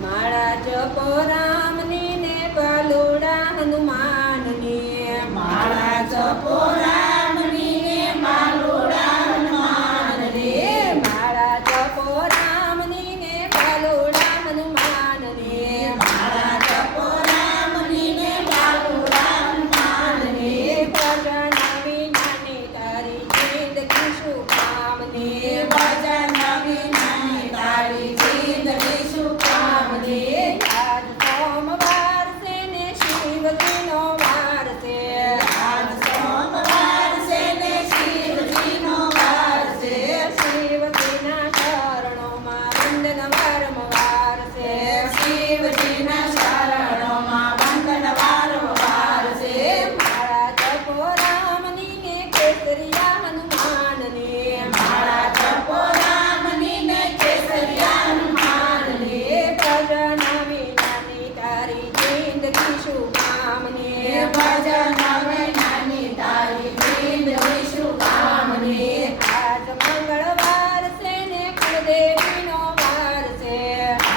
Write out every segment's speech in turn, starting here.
માળા જપો રામની ને પાલુડા હનુમાનની માળા જપો રામની ને પાલુડા હનુમાનની માળા જપો રામની ને પાલુડા હનુમાનની માળા જપો રામની ને પાલુડા હનુમાનની ભજન વિનાની તારી જિંદગી શું કામની ભજન વિનાની તારી જિંદગી શું કામની આજ સોમવાર છે ને શિવજીનો વાર છે આજ સોમવાર છે ને શિવજીનો વાર છે શિવજીના શરણોમાં વંદન વારંવાર છે શિવજીના શરણોમાં વંદન વારંવાર છે માળા જપો રામની ને કેસરિયા હનુમાનની માળા જપો રામની ને કેસરિયા હનુમાનની ભજન વિનાની તારી જિંદગી શું કામની ભજન વિનાની તારી જિંદગી શું કામની આજ મંગળવાર છે ને કુળદેવીનો વાર છે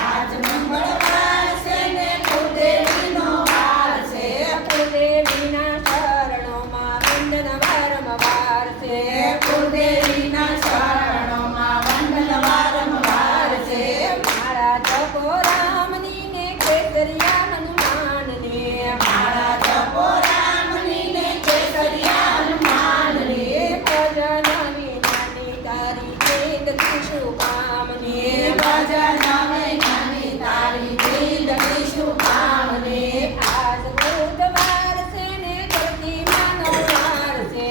આજ મંગળવાર છે ને કુળદેવીનો વાર છે કુળદેવીના શરણોમાં વંદન વારંવાર છે કુળદેવીના શરણોમાં વંદન વારંવાર છે માળા જપો રામની ને કેસરિયા હનુમાનની માળા જપો રામની ને કેસરિયા હનુમાનની ભજન વિનાની તારી જિંદગી શું કામની ભજન વિનાની તારી જિંદગી શું કામની આજ બુધવાર છે ને ધરતીમાંનો વાર છે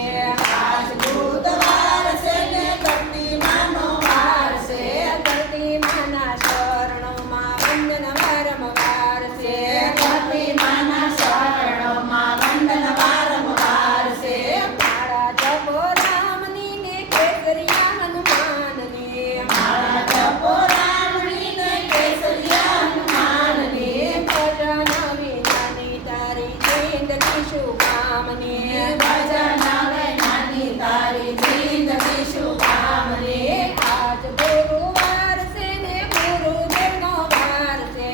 આજ બુધવાર છે ને ધરતીમાંનો વાર છે ધરતીમાંના શરણોમાં વંદન વારંવાર છે ધરતીમાંના શરણોમાં વંદન વારંવાર છે માળા જપો રામની ને કેસરિયા હનુમાનની માળા જપો રામની ને કેસરિયા હનુમાનની ભજન વિનાની તારી જિંદગી શું કામની ભજન વિનાની તારી જિંદગી શું કામની આજ ગુરુવાર છે ને ગુરુદેવનો વાર છે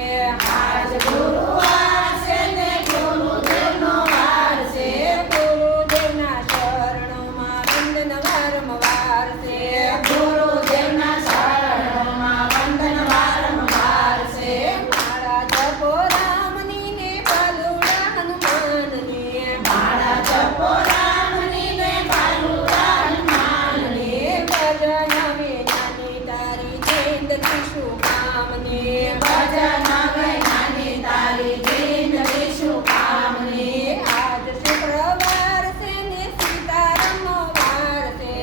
આજ ગુરુવાર છે ને ગુરુદેવનો વાર છે ગુરુદેવના શરણોમાં વંદન વારંવાર છે ગુરુદેવના શરણોમાં વંદન વારંવાર છે માળા જપો રામની ને પાલુડા હનુમાનની માળા જપો રામની ને પાલુડા હનુમાનની ભજન વિનાની તારી જિંદગી શું કામની ભજન વિનાની તારી જિંદગી શું કામની આજ શુક્રવાર છે ને સીતારામનો વાર છે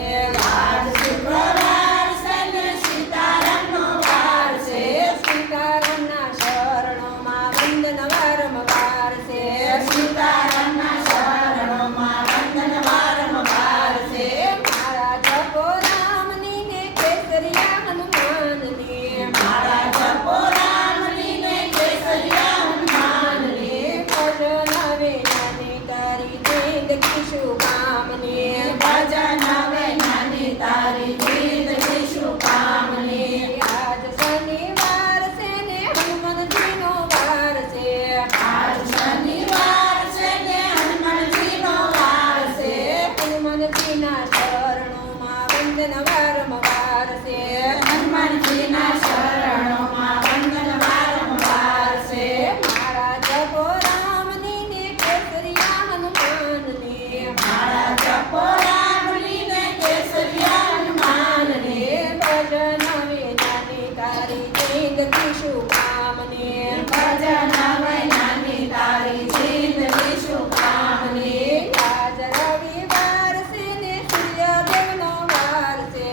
આજ શુક્રવાર છે ને સીતારામનો વાર છે સીતારામના શરણોમાં વંદન વારંવાર છે સીતારામના શરણોમાં વંદન વારંવાર છે માળા જપો રામની ને કેસરિયા હનુમાનની માળા જપો રામની ને કેસરિયા હનુમાનની ભજન વિનાની તારી જિંદગી શું કામની ભજન વિનાની તારી જિંદગી શું કામની આજ શનિવાર છે ને હનુમાનજીનો વાર છે આજ શનિવાર છે ને હનુમાનજીનો વાર છે હનુમાનજીના શરણોમાં વંદન વારંવાર છે હનુમાનજીના શરણોમાં વંદન વારંવાર છે માળા જપો રામની ને કેસરિયા હનુમાનની માળા જપો રામની ને કેસરિયા હનુમાનની ભજન વિનાની તારી જિંદગી શું કામની ભજન વિનાની તારી જિંદગી શું કામની આજ રવિવાર છે ને સૂર્યદેવનો વાર છે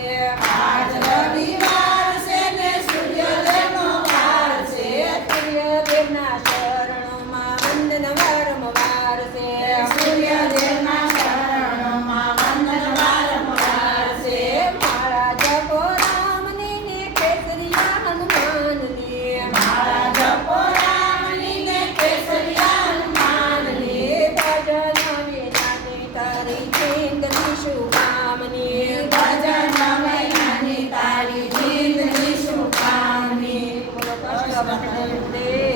આજ રવિવાર છે ને સૂર્યદેવનો વાર છે સૂર્યદેવના શરણોમાં વંદન વારંવાર છે સૂર્યદેવના શરણોમાં વંદન વારંવાર છે માળા જપો રામની ને કેસરિયા હનુમાનની માળા જપો રામની દેવ